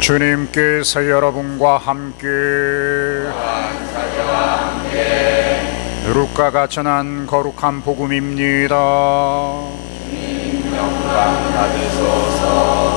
주님께서 여러분과 함께 루카가 전한 거룩한 복음입니다. 주님 영광 받으소서.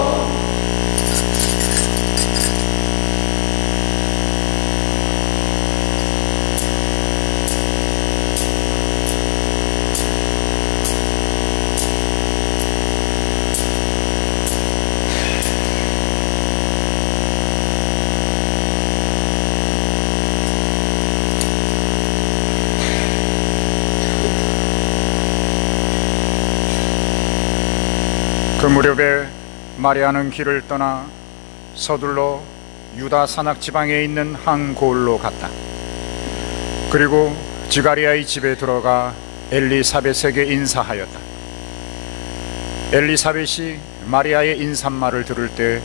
그 무렵에 마리아는 길을 떠나 서둘러 유다 산악 지방에 있는 한 고을로 갔다. 그리고 지가리아의 집에 들어가 엘리사벳에게 인사하였다. 엘리사벳이 마리아의 인사말을 들을 때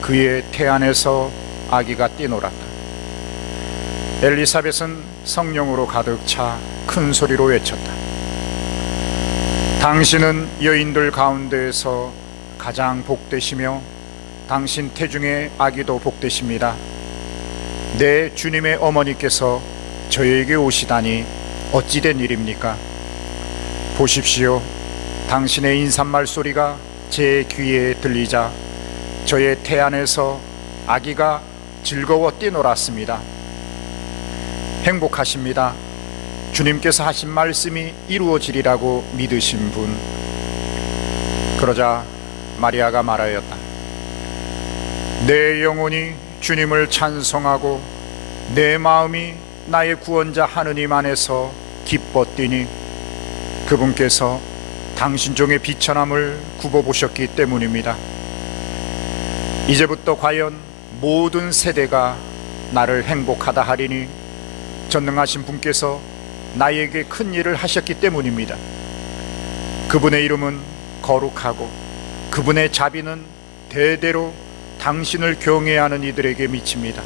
그의 태안에서 아기가 뛰놀았다. 엘리사벳은 성령으로 가득 차 큰 소리로 외쳤다. 당신은 여인들 가운데에서 가장 복되시며 당신 태중의 아기도 복되십니다. 내 주님의 어머니께서 저에게 오시다니 어찌된 일입니까? 보십시오. 당신의 인사말 소리가 제 귀에 들리자 저의 태안에서 아기가 즐거워 뛰놀았습니다. 행복하십니다. 주님께서 하신 말씀이 이루어지리라고 믿으신 분. 그러자 마리아가 말하였다. 내 영혼이 주님을 찬송하고 내 마음이 나의 구원자 하느님 안에서 기뻐 뛰니 그분께서 당신 종의 비천함을 굽어보셨기 때문입니다. 이제부터 과연 모든 세대가 나를 행복하다 하리니 전능하신 분께서 나에게 큰 일을 하셨기 때문입니다. 그분의 이름은 거룩하고 그분의 자비는 대대로 당신을 경외하는 이들에게 미칩니다.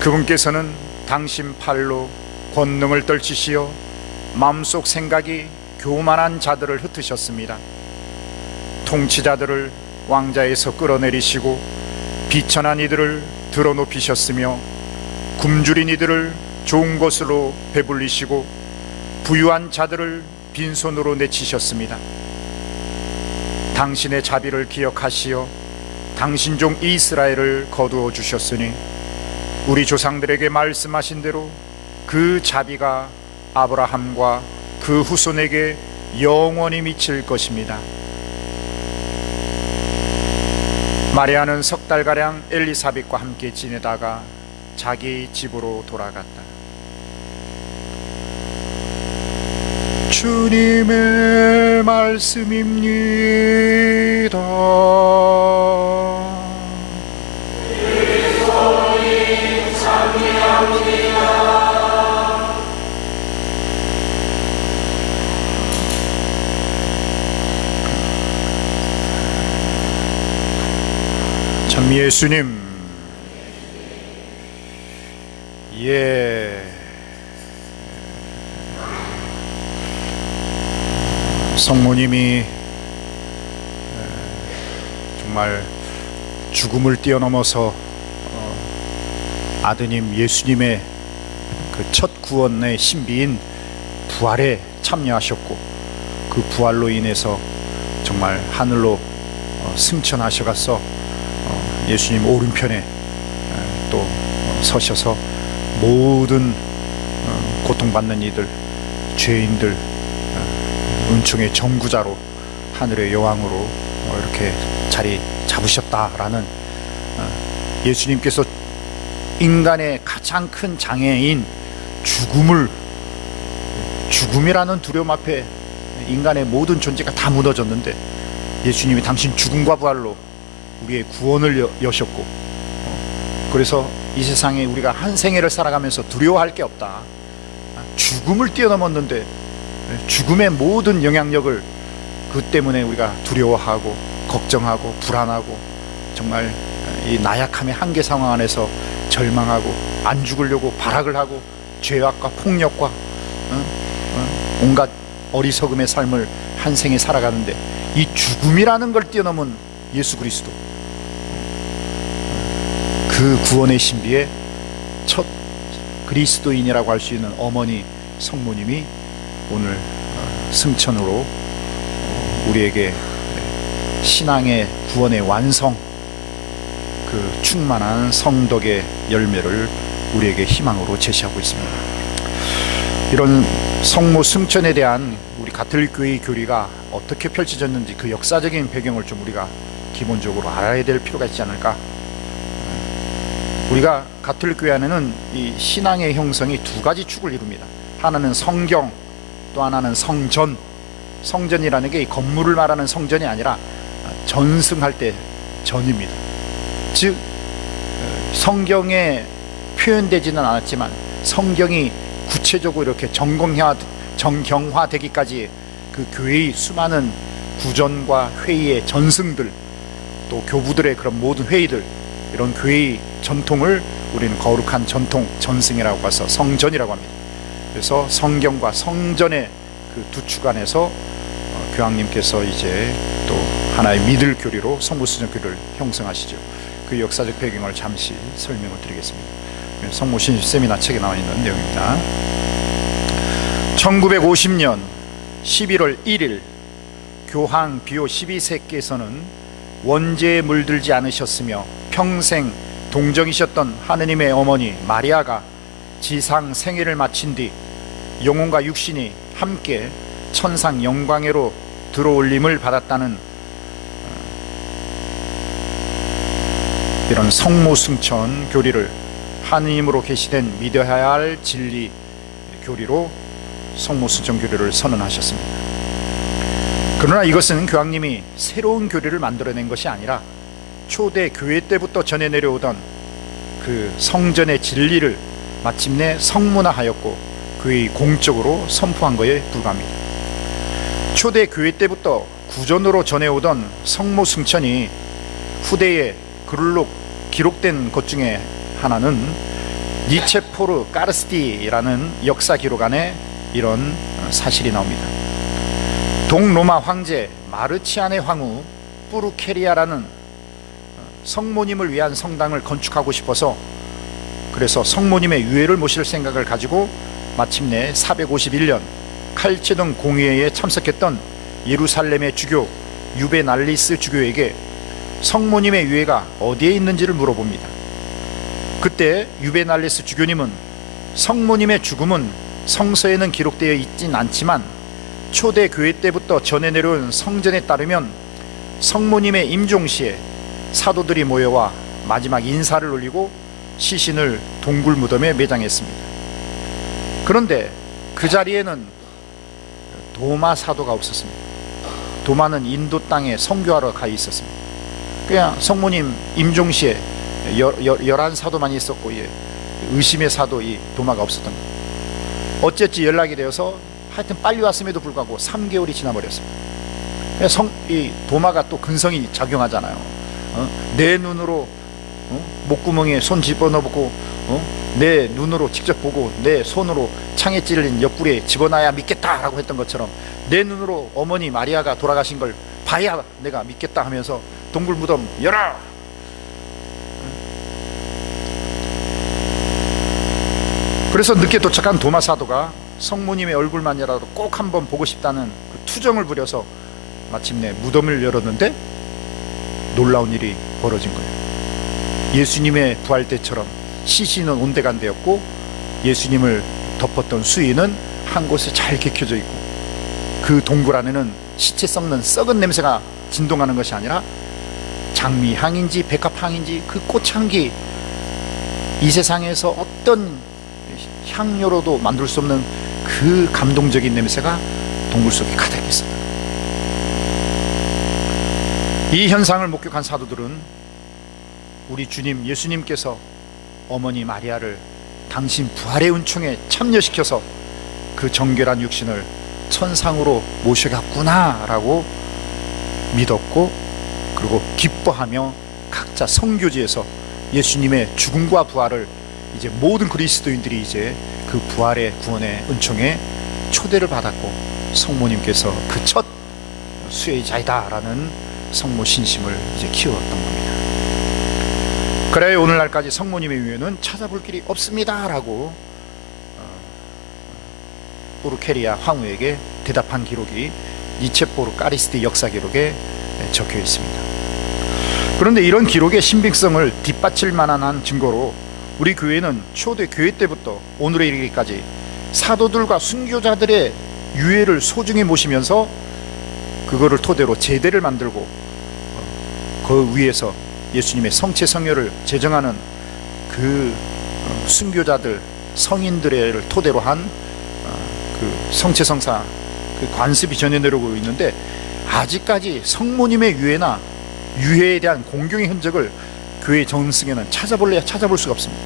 그분께서는 당신 팔로 권능을 떨치시어 마음속 생각이 교만한 자들을 흩으셨습니다. 통치자들을 왕자에서 끌어내리시고 비천한 이들을 드러높이셨으며 굶주린 이들을 좋은 것으로 배불리시고 부유한 자들을 빈손으로 내치셨습니다. 당신의 자비를 기억하시어 당신 종 이스라엘을 거두어 주셨으니 우리 조상들에게 말씀하신 대로 그 자비가 아브라함과 그 후손에게 영원히 미칠 것입니다. 마리아는 석 달가량 엘리사벳과 함께 지내다가 자기 집으로 돌아갔다. 주님의 말씀입니다. 그리스도님 찬미합니다. 참 예수님, 예, 성모님이 정말 죽음을 뛰어넘어서 아드님 예수님의 그 첫 구원의 신비인 부활에 참여하셨고 그 부활로 인해서 정말 하늘로 승천하셔가서 예수님 오른편에 또 서셔서 모든 고통받는 이들, 죄인들, 은총의 정구자로 하늘의 여왕으로 이렇게 자리 잡으셨다라는 예수님께서 인간의 가장 큰 장애인 죽음이라는 두려움 앞에 인간의 모든 존재가 다 무너졌는데 예수님이 당신 죽음과 부활로 우리의 구원을 여셨고 그래서 이 세상에 우리가 한 생애를 살아가면서 두려워할 게 없다. 죽음을 뛰어넘었는데 죽음의 모든 영향력을 그 때문에 우리가 두려워하고 걱정하고 불안하고 정말 이 나약함의 한계 상황 안에서 절망하고 안 죽으려고 발악을 하고 죄악과 폭력과 온갖 어리석음의 삶을 한 생에 살아가는데 이 죽음이라는 걸 뛰어넘은 예수 그리스도, 그 구원의 신비의 첫 그리스도인이라고 할 수 있는 어머니 성모님이 오늘 승천으로 우리에게 신앙의 구원의 완성, 그 충만한 성덕의 열매를 우리에게 희망으로 제시하고 있습니다. 이런 성모 승천에 대한 우리 가톨릭 교회의 교리가 어떻게 펼쳐졌는지 그 역사적인 배경을 좀 우리가 기본적으로 알아야 될 필요가 있지 않을까. 우리가 가톨릭 교회 안에는 이 신앙의 형성이 두 가지 축을 이룹니다. 하나는 성경, 또 하나는 성전. 성전이라는 게 이 건물을 말하는 성전이 아니라 전승할 때 전입니다. 즉 성경에 표현되지는 않았지만 성경이 구체적으로 이렇게 정경화되기까지 그 교회의 수많은 구전과 회의의 전승들, 또 교부들의 그런 모든 회의들, 이런 교회의 전통을 우리는 거룩한 전통, 전승이라고 해서 성전이라고 합니다. 그래서 성경과 성전의 그 두 축 안에서 교황님께서 이제 또 하나의 믿을 교리로 성모수전 교리를 형성하시죠. 그 역사적 배경을 잠시 설명을 드리겠습니다. 성모신심 세미나 책에 나와 있는 내용입니다. 1950년 11월 1일 교황 비오 12세께서는 원죄에 물들지 않으셨으며 평생 동정이셨던 하느님의 어머니 마리아가 지상 생애를 마친 뒤 영혼과 육신이 함께 천상 영광회로 들어올림을 받았다는 이런 성모승천 교리를 하느님으로 계시된 믿어야 할 진리 교리로 성모승천 교리를 선언하셨습니다. 그러나 이것은 교황님이 새로운 교리를 만들어낸 것이 아니라 초대 교회 때부터 전해 내려오던 그 성전의 진리를 마침내 성문화하였고 교회의 공적으로 선포한 것에 불과합니다. 초대 교회 때부터 구전으로 전해오던 성모승천이 후대에 글로 기록된 것 중에 하나는 니체포르 까르스티라는 역사 기록 안에 이런 사실이 나옵니다. 동로마 황제 마르치안의 황후 뿌르케리아라는 성모님을 위한 성당을 건축하고 싶어서, 그래서 성모님의 유해를 모실 생각을 가지고 마침내 451년 칼체돈 공의회에 참석했던 예루살렘의 주교 유베날리스 주교에게 성모님의 유해가 어디에 있는지를 물어봅니다. 그때 유베날리스 주교님은 성모님의 죽음은 성서에는 기록되어 있진 않지만 초대 교회 때부터 전해 내려온 성전에 따르면 성모님의 임종시에 사도들이 모여와 마지막 인사를 올리고 시신을 동굴 무덤에 매장했습니다. 그런데 그 자리에는 도마 사도가 없었습니다. 도마는 인도 땅에 선교하러 가 있었습니다. 그냥 성모님 임종시에 11사도만 있었고 의심의 사도 이 도마가 없었던 거예요. 어쨌지 연락이 되어서 하여튼 빨리 왔음에도 불구하고 3개월이 지나버렸습니다. 이 도마가 또 근성이 작용하잖아요. 내 눈으로 목구멍에 손 집어넣고 내 눈으로 직접 보고 내 손으로 창에 찔린 옆구리에 집어넣어야 믿겠다라고 했던 것처럼 내 눈으로 어머니 마리아가 돌아가신 걸 봐야 내가 믿겠다 하면서 동굴 무덤 열어! 그래서 늦게 도착한 도마 사도가 성모님의 얼굴만이라도 꼭 한번 보고 싶다는 그 투정을 부려서 마침내 무덤을 열었는데 놀라운 일이 벌어진 거예요. 예수님의 부활 때처럼 시신은 온데간데였고 예수님을 덮었던 수의는 한 곳에 잘 개켜져 있고 그 동굴 안에는 시체 썩는 썩은 냄새가 진동하는 것이 아니라 장미향인지 백합향인지 그 꽃향기, 이 세상에서 어떤 향료로도 만들 수 없는 그 감동적인 냄새가 동굴 속에 가득 있었다. 이 현상을 목격한 사도들은 우리 주님 예수님께서 어머니 마리아를 당신 부활의 은총에 참여시켜서 그 정결한 육신을 천상으로 모셔갔구나 라고 믿었고, 그리고 기뻐하며 각자 성교지에서 예수님의 죽음과 부활을 이제 모든 그리스도인들이 이제 그 부활의 구원의 은총에 초대를 받았고 성모님께서 그 첫 수혜자이다라는 성모 신심을 이제 키웠던 겁니다. 그래 오늘날까지 성모님의 유해는 찾아볼 길이 없습니다라고 우르케리아 황후에게 대답한 기록이 니체포르 까리스트 역사 기록에 적혀 있습니다. 그런데 이런 기록의 신빙성을 뒷받칠 만한 한 증거로 우리 교회는 초대 교회 때부터 오늘에 이르기까지 사도들과 순교자들의 유해를 소중히 모시면서 그거를 토대로 제대를 만들고 그 위에서 예수님의 성체 성혈을 제정하는 그 순교자들 성인들을 토대로 한 그 성체 성사 그 관습이 전해 내려오고 있는데 아직까지 성모님의 유해나 유해에 대한 공경의 흔적을 교회 전승에는 찾아볼 수가 없습니다.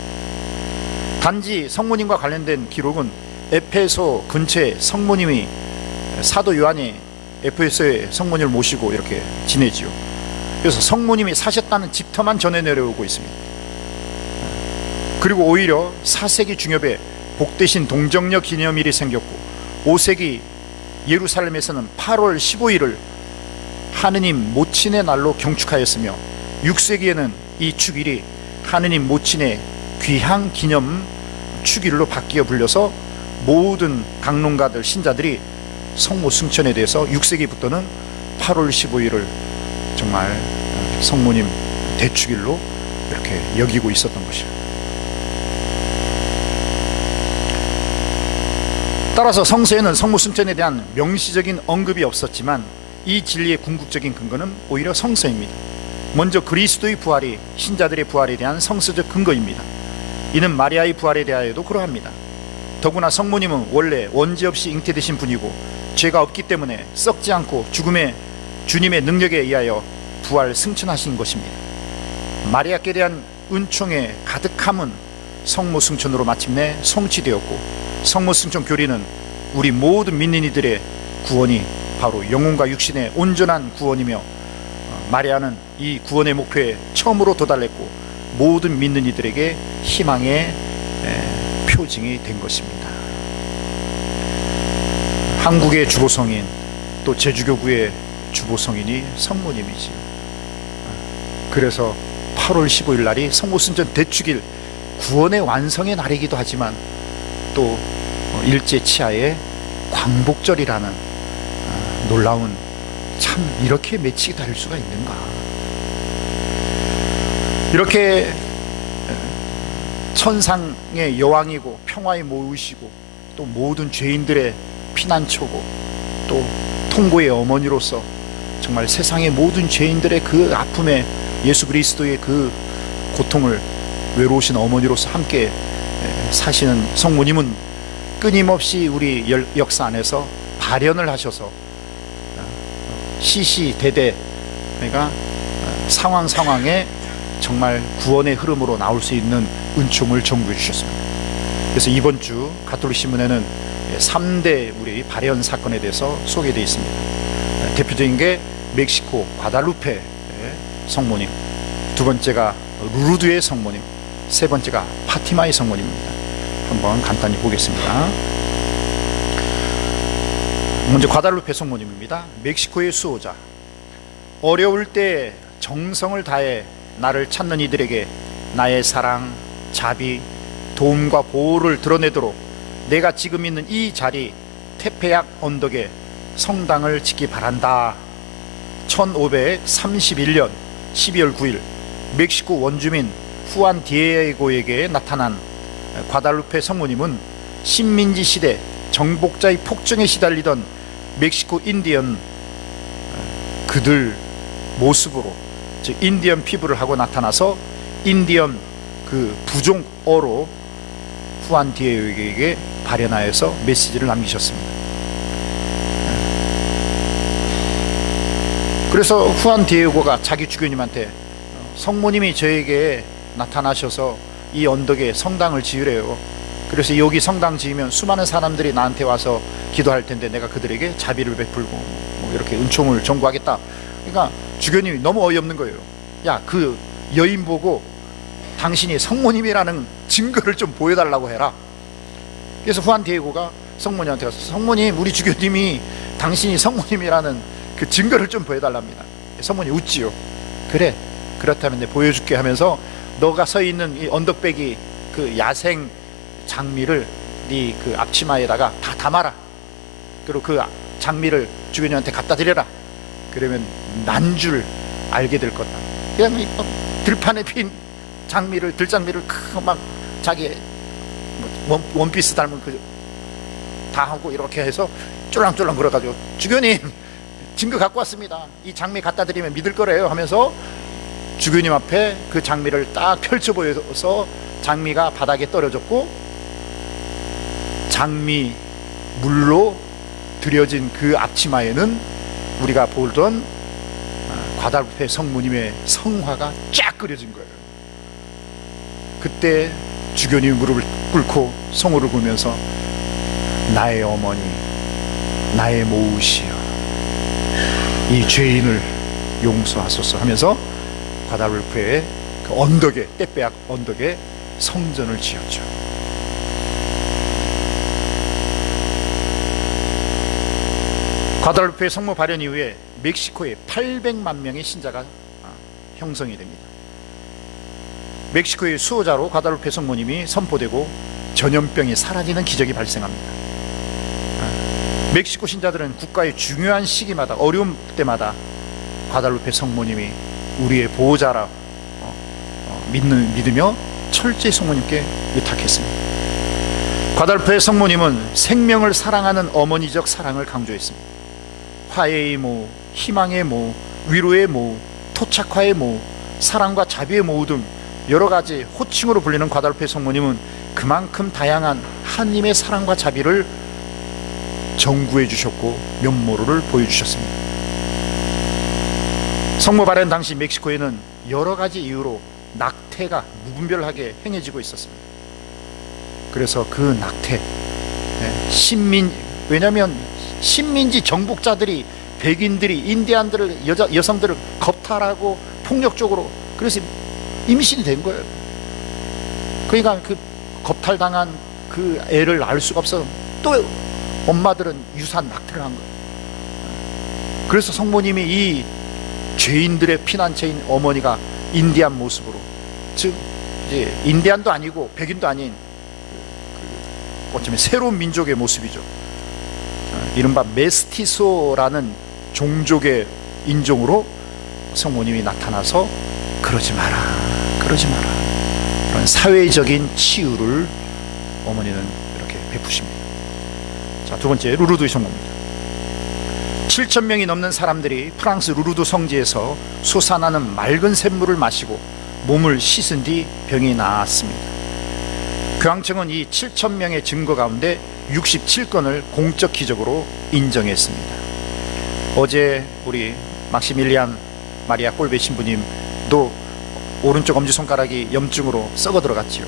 단지 성모님과 관련된 기록은 에페소 근처에 성모님이 사도 요한이 에페소에 성모님을 모시고 이렇게 지내지요. 그래서 성모님이 사셨다는 집터만 전해 내려오고 있습니다. 그리고 오히려 4세기 중엽에 복되신 동정녀 기념일이 생겼고 5세기 예루살렘에서는 8월 15일을 하느님 모친의 날로 경축하였으며 6세기에는 이 축일이 하느님 모친의 귀향 기념 축일로 바뀌어 불려서 모든 강론가들 신자들이 성모 승천에 대해서 6세기부터는 8월 15일을 정말 성모님 대축일로 이렇게 여기고 있었던 것이에요. 따라서 성서에는 성모 승천에 대한 명시적인 언급이 없었지만 이 진리의 궁극적인 근거는 오히려 성서입니다. 먼저 그리스도의 부활이 신자들의 부활에 대한 성서적 근거입니다. 이는 마리아의 부활에 대하여도 그러합니다. 더구나 성모님은 원래 원죄 없이 잉태되신 분이고 죄가 없기 때문에 썩지 않고 죽음의 주님의 능력에 의하여 부활 승천하신 것입니다. 마리아께 대한 은총의 가득함은 성모 승천으로 마침내 성취되었고 성모 승천 교리는 우리 모든 믿는 이들의 구원이 바로 영혼과 육신의 온전한 구원이며 마리아는 이 구원의 목표에 처음으로 도달했고 모든 믿는 이들에게 희망의 표징이 된 것입니다. 한국의 주보성인 또 제주교구의 주보성인이 성모님이지요. 그래서 8월 15일 날이 성모승천 대축일 구원의 완성의 날이기도 하지만 또 일제 치하의 광복절이라는 놀라운 참 이렇게 매치가 될 수가 있는가. 이렇게 천상의 여왕이고 평화의 모이시고 또 모든 죄인들의 피난처고 또 통고의 어머니로서 정말 세상의 모든 죄인들의 그 아픔에 예수 그리스도의 그 고통을 외로우신 어머니로서 함께 사시는 성모님은 끊임없이 우리 역사 안에서 발현을 하셔서 시시대대 그러니까 상황에 정말 구원의 흐름으로 나올 수 있는 은총을 전구해 주셨습니다. 그래서 이번 주 가톨릭 신문에는 3대 우리 발현 사건에 대해서 소개되어 있습니다. 대표적인 게 멕시코 과달루페 성모님, 두 번째가 루르드의 성모님, 세 번째가 파티마의 성모님입니다. 한번 간단히 보겠습니다. 먼저 과달루페 성모님입니다. 멕시코의 수호자. 어려울 때 정성을 다해 나를 찾는 이들에게 나의 사랑, 자비, 도움과 보호를 드러내도록 내가 지금 있는 이 자리 테페약 언덕에 성당을 짓기 바란다. 1531년 12월 9일 멕시코 원주민 후안 디에고에게 나타난 과달루페 성모님은 식민지 시대 정복자의 폭정에 시달리던 멕시코 인디언 그들 모습으로 즉 인디언 피부를 하고 나타나서 인디언 그 부족어로 후안 디에고에게 발현하여서 메시지를 남기셨습니다. 그래서 후안 디에고가 자기 주교님한테 성모님이 저에게 나타나셔서 이 언덕에 성당을 지으래요. 그래서 여기 성당 지으면 수많은 사람들이 나한테 와서 기도할 텐데 내가 그들에게 자비를 베풀고 뭐 이렇게 은총을 전구하겠다. 그러니까 주교님이 너무 어이없는 거예요. 야, 그 여인 보고 당신이 성모님이라는 증거를 좀 보여달라고 해라. 그래서 후안 디에고가 성모님한테 가서 성모님, 우리 주교님이 당신이 성모님이라는 그 증거를 좀 보여달랍니다. 성모님 웃지요. 그래, 그렇다면 내가 보여줄게 하면서 너가 서 있는 이 언덕배기 그 야생 장미를 네 그 앞치마에다가 다 담아라. 그리고 그 장미를 주변인한테 갖다 드려라. 그러면 난 줄 알게 될 거다. 그냥 이 들판에 핀 장미를, 들장미를 막 자기 원피스 닮은 그 다 하고 이렇게 해서 쫄랑쫄랑 걸어가지고 주교님 증거 갖고 왔습니다. 이 장미 갖다 드리면 믿을 거래요 하면서 주교님 앞에 그 장미를 딱 펼쳐 보여서 장미가 바닥에 떨어졌고 장미 물로 들여진 그 앞치마에는 우리가 보던 과다루페 성모님의 성화가 쫙 그려진 거예요. 그때 주교님이 무릎을 꿇고 성호를 보면서 나의 어머니, 나의 모우시여, 이 죄인을 용서하소서 하면서 과다루페의 그 언덕에, 떼빼악 언덕에 성전을 지었죠. 과다루페 성모 발현 이후에 멕시코에 800만 명의 신자가 형성이 됩니다. 멕시코의 수호자로 과다루페 성모님이 선포되고 전염병이 사라지는 기적이 발생합니다. 멕시코 신자들은 국가의 중요한 시기마다, 어려움 때마다 과다루페 성모님이 우리의 보호자라 믿으며 철저히 성모님께 의탁했습니다. 과다루페 성모님은 생명을 사랑하는 어머니적 사랑을 강조했습니다. 화해의 모, 희망의 모, 위로의 모, 토착화의 모, 사랑과 자비의 모 등 여러 가지 호칭으로 불리는 과다루페 성모님은 그만큼 다양한 하나님의 사랑과 자비를 전구해 주셨고 면모를 보여주셨습니다. 성모 발현 당시 멕시코에는 여러 가지 이유로 낙태가 무분별하게 행해지고 있었습니다. 그래서 그 낙태, 왜냐하면 식민지 정복자들이 백인들이 인디안들을, 여성들을 겁탈하고 폭력적으로, 그래서 임신이 된 거예요. 그러니까 그 겁탈당한 그 애를 낳을 수가 없어. 또 엄마들은 유산 낙태를 한 거예요. 그래서 성모님이 이 죄인들의 피난처인 어머니가 인디안 모습으로, 즉 이제 인디안도 아니고 백인도 아닌 어쩌면 새로운 민족의 모습이죠. 이른바 메스티소라는 종족의 인종으로 성모님이 나타나서 그러지 마라, 그러지 마라, 그런 사회적인 치유를 어머니는 이렇게 베푸십니다. 자, 두 번째, 루르드의 성모입니다. 7,000명이 넘는 사람들이 프랑스 루르드 성지에서 솟아나는 맑은 샘물을 마시고 몸을 씻은 뒤 병이 나았습니다. 교황청은 이 7,000명의 증거 가운데 67건을 공적 기적으로 인정했습니다. 어제 우리 막시밀리안 마리아 꼴베 신부님도 오른쪽 엄지손가락이 염증으로 썩어 들어갔지요.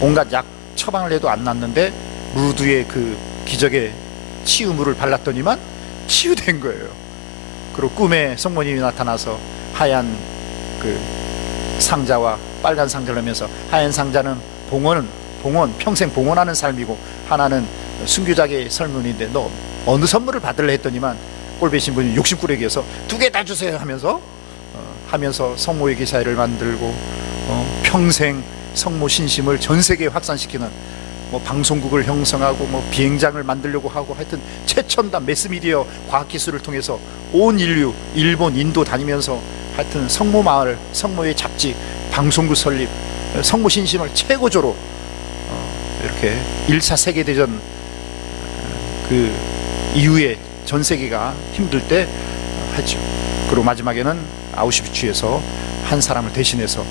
온갖 약 처방을 해도 안 낫는데 루르드의 그 기적의 치유물을 발랐더니만 치유된 거예요. 그리고 꿈에 성모님이 나타나서 하얀 그 상자와 빨간 상자를 하면서, 하얀 상자는 봉헌, 평생 봉헌하는 삶이고, 하나는 순교자의 설문인데 너 어느 선물을 받을래 했더니만 꼴배 신부님 욕심꾸러기여서 두 개 다 주세요 하면서 성모의 기사회를 만들고 평생 성모 신심을 전 세계에 확산시키는 방송국을 형성하고 비행장을 만들려고 하고, 하여튼 최첨단 매스미디어 과학기술을 통해서 온 인류, 일본, 인도 다니면서 하여튼 성모 마을, 성모의 잡지, 방송국 설립, 성모 신심을 최고조로 이렇게 1차 세계대전 그 이후에 전 세계가 힘들 때 했죠. 그리고 마지막에는 아우슈비츠에서 한 사람을 대신해서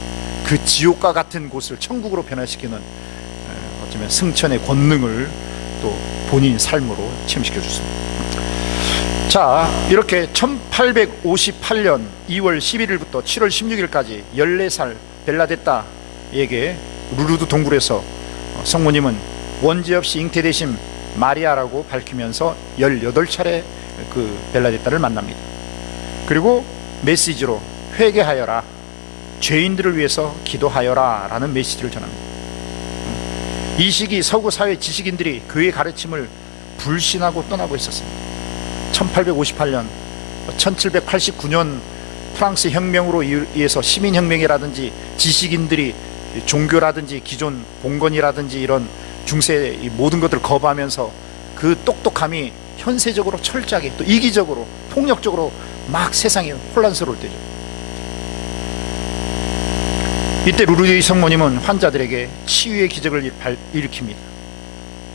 그 지옥과 같은 곳을 천국으로 변화시키는 어쩌면 승천의 권능을 또 본인 삶으로 체험시켜 줬습니다. 자, 이렇게 1858년 2월 11일부터 7월 16일까지 14살 벨라데타에게 루르드 동굴에서 성모님은 원죄 없이 잉태되신 마리아라고 밝히면서 18차례 그 벨라데타를 만납니다. 그리고 메시지로 회개하여라, 죄인들을 위해서 기도하여라 라는 메시지를 전합니다. 이 시기 서구 사회 지식인들이 그의 가르침을 불신하고 떠나고 있었습니다. 1858년, 1789년 프랑스 혁명으로 인해서 시민혁명이라든지 지식인들이 종교라든지 기존 봉건이라든지 이런 중세 이 모든 것들을 거부하면서 그 똑똑함이 현세적으로 철저하게 또 이기적으로 폭력적으로 막 세상이 혼란스러울 때죠. 이때 루르디 성모님은 환자들에게 치유의 기적을 일으킵니다.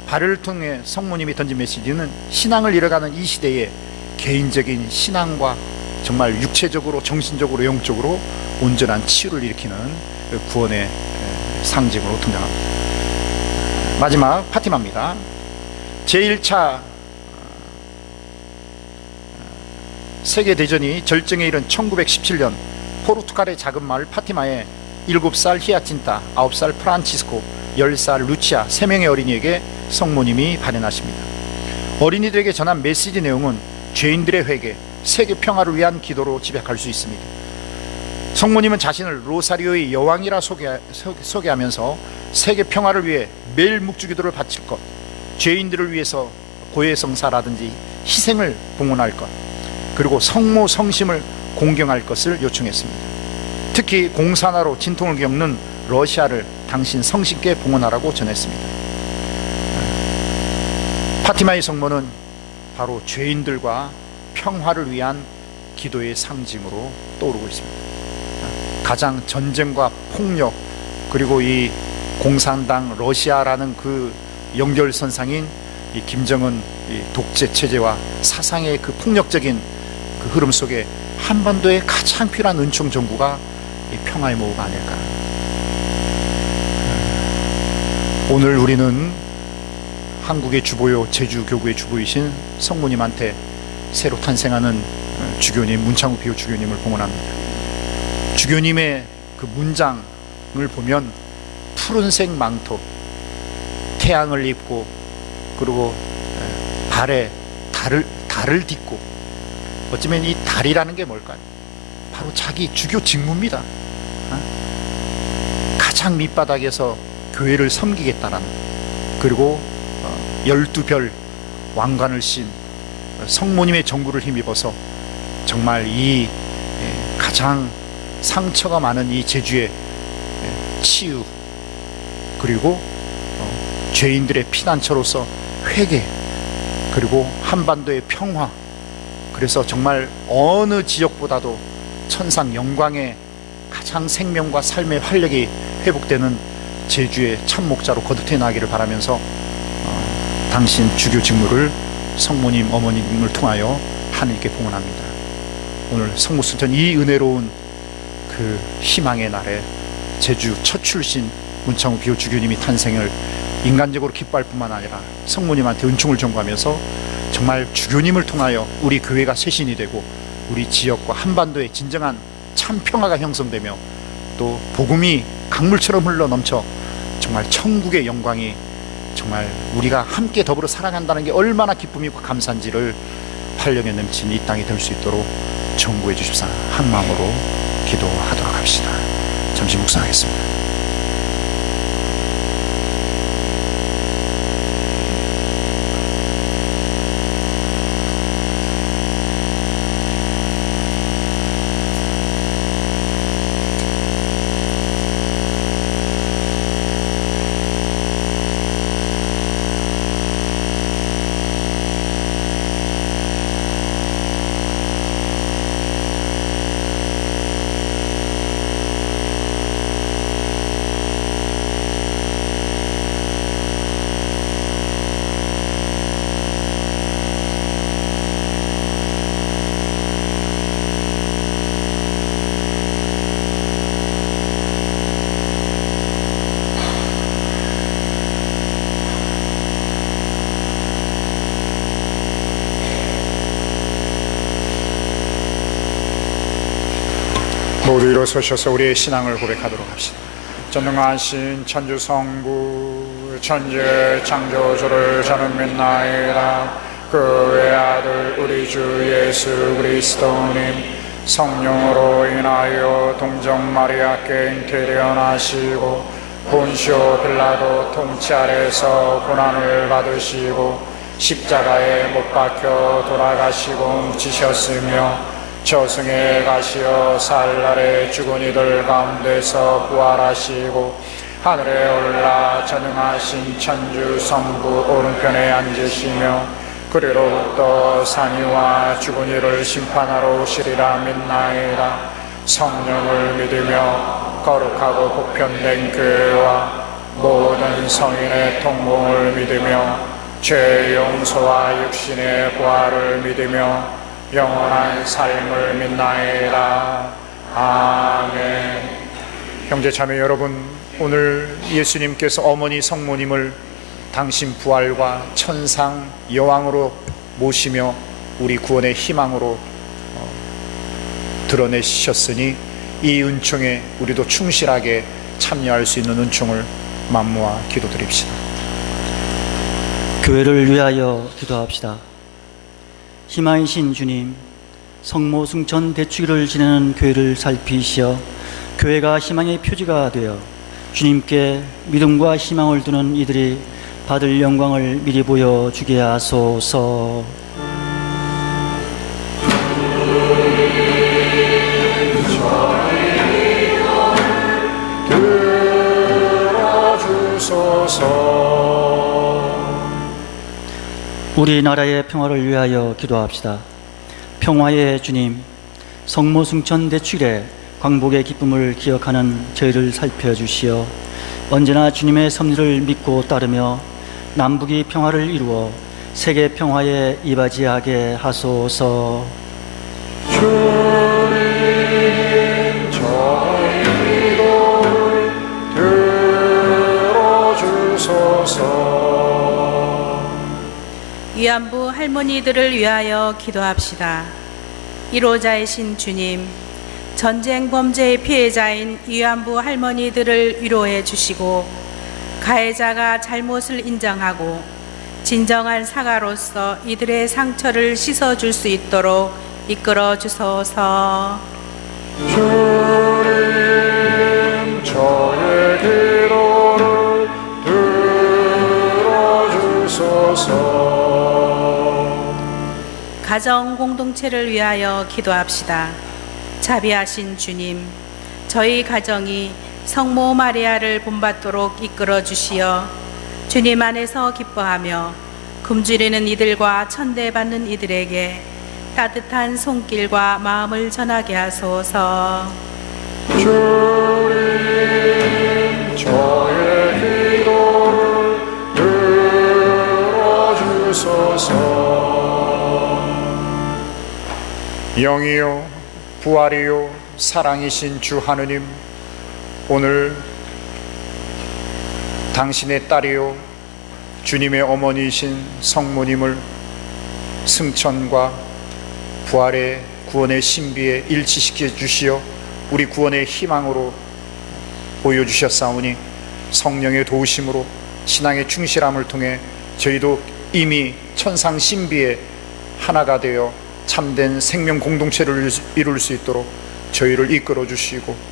발을 통해 성모님이 던진 메시지는 신앙을 잃어가는 이 시대에 개인적인 신앙과 정말 육체적으로 정신적으로 영적으로 온전한 치유를 일으키는 구원의 상징으로 등장합니다. 마지막 파티마입니다. 제1차 세계대전이 절정에 이른 1917년 포르투갈의 작은 마을 파티마에 7살 히아친타, 9살 프란치스코, 10살 루치아 3명의 어린이에게 성모님이 발현하십니다. 어린이들에게 전한 메시지 내용은 죄인들의 회개, 세계 평화를 위한 기도로 집약할 수 있습니다. 성모님은 자신을 로사리오의 여왕이라 소개하면서 세계 평화를 위해 매일 묵주기도를 바칠 것, 죄인들을 위해서 고해성사라든지 희생을 봉헌할 것, 그리고 성모 성심을 공경할 것을 요청했습니다. 특히 공산화로 진통을 겪는 러시아를 당신 성신께 봉헌하라고 전했습니다. 파티마의 성모는 바로 죄인들과 평화를 위한 기도의 상징으로 떠오르고 있습니다. 가장 전쟁과 폭력 그리고 이 공산당 러시아라는 그 연결선상인 이 김정은 이 독재 체제와 사상의 그 폭력적인 그 흐름 속에 한반도에 가장 필요한 은총 정부가 이 평화의 모후가 아닐까. 오늘 우리는 한국의 주보요 제주 교구의 주보이신 성모님한테 새로 탄생하는 주교님 문창욱 비호 주교님을 봉헌합니다. 주교님의 그 문장을 보면 푸른색 망토, 태양을 입고 그리고 발에 달을 딛고, 어쩌면 이 달이라는 게 뭘까요? 바로 자기 주교 직무입니다. 가장 밑바닥에서 교회를 섬기겠다라는, 그리고 12별 왕관을 씬 성모님의 정구를 힘입어서 정말 이 가장 상처가 많은 이 제주의 치유, 그리고 죄인들의 피난처로서 회개, 그리고 한반도의 평화, 그래서 정말 어느 지역보다도 천상 영광의 가장 생명과 삶의 활력이 회복되는 제주의 참목자로 거듭해 나기를 바라면서 당신 주교 직무를 성모님 어머님을 통하여 하나님께 봉헌합니다. 오늘 성모순천 이 은혜로운 그 희망의 날에 제주 첫 출신 문창욱 비호 주교님이 탄생을 인간적으로 기뻐할 뿐만 아니라 성모님한테 은총을 전구하면서 정말 주교님을 통하여 우리 교회가 쇄신이 되고 우리 지역과 한반도에 진정한 참 평화가 형성되며 또 복음이 강물처럼 흘러 넘쳐 정말 천국의 영광이 정말 우리가 함께 더불어 살아간다는 게 얼마나 기쁨이고 감사한지를 활력에 넘친 이 땅이 될 수 있도록 정구해 주십사 한 마음으로 기도하도록 합시다. 잠시 묵상하겠습니다. 모두 일어서셔서 우리의 신앙을 고백하도록 합시다. 전능하신 천주 성부 천지의 창조주를 저는 믿나이다. 그 외아들 우리 주 예수 그리스도님 성령으로 인하여 동정 마리아께 잉태되어나시고 본시오 빌라도 통치 아래서 고난을 받으시고 십자가에 못 박혀 돌아가시고 묻히셨으며 저승에 가시어 살날에 죽은 이들 가운데서 부활하시고 하늘에 올라 전능하신 천주 성부 오른편에 앉으시며 그리로부터 산이와 죽은 이를 심판하러 오시리라 믿나이다. 성령을 믿으며 거룩하고 보편된 교회와 모든 성인의 통공을 믿으며 죄의 용서와 육신의 부활을 믿으며 영원한 삶을 믿나이다. 아멘. 형제 자매 여러분, 오늘 예수님께서 어머니 성모님을 당신 부활과 천상 여왕으로 모시며 우리 구원의 희망으로 드러내셨으니 이 은총에 우리도 충실하게 참여할 수 있는 은총을 만모아 기도드립시다. 교회를 위하여 기도합시다. 희망이신 주님, 성모 승천 대축일을 지내는 교회를 살피시어 교회가 희망의 표지가 되어 주님께 믿음과 희망을 두는 이들이 받을 영광을 미리 보여주게 하소서. 우리나라의 평화를 위하여 기도합시다. 평화의 주님, 성모 승천 대축일에 광복의 기쁨을 기억하는 저희를 살펴주시어 언제나 주님의 섭리를 믿고 따르며 남북이 평화를 이루어 세계 평화에 이바지하게 하소서. 주님 저희 기도를 들어주소서. 위안부 할머니들을 위하여 기도합시다. 1호자이신 주님, 전쟁 범죄의 피해자인 위안부 할머니들을 위로해 주시고 가해자가 잘못을 인정하고 진정한 사과로서 이들의 상처를 씻어줄 수 있도록 이끌어 주소서. 주님 저의 기도를 들어주소서. 가정 공동체를 위하여 기도합시다. 자비하신 주님, 저희 가정이 성모 마리아를 본받도록 이끌어 주시어 주님 안에서 기뻐하며 굶주리는 이들과 천대받는 이들에게 따뜻한 손길과 마음을 전하게 하소서. 주님 저의 기도를 들어주소서. 영이요 부활이요 사랑이신 주 하느님, 오늘 당신의 딸이요 주님의 어머니이신 성모님을 승천과 부활의 구원의 신비에 일치시켜 주시어 우리 구원의 희망으로 보여주셨사오니 성령의 도우심으로 신앙의 충실함을 통해 저희도 이미 천상 신비에 하나가 되어 참된 생명 공동체를 이룰 수 있도록 저희를 이끌어 주시고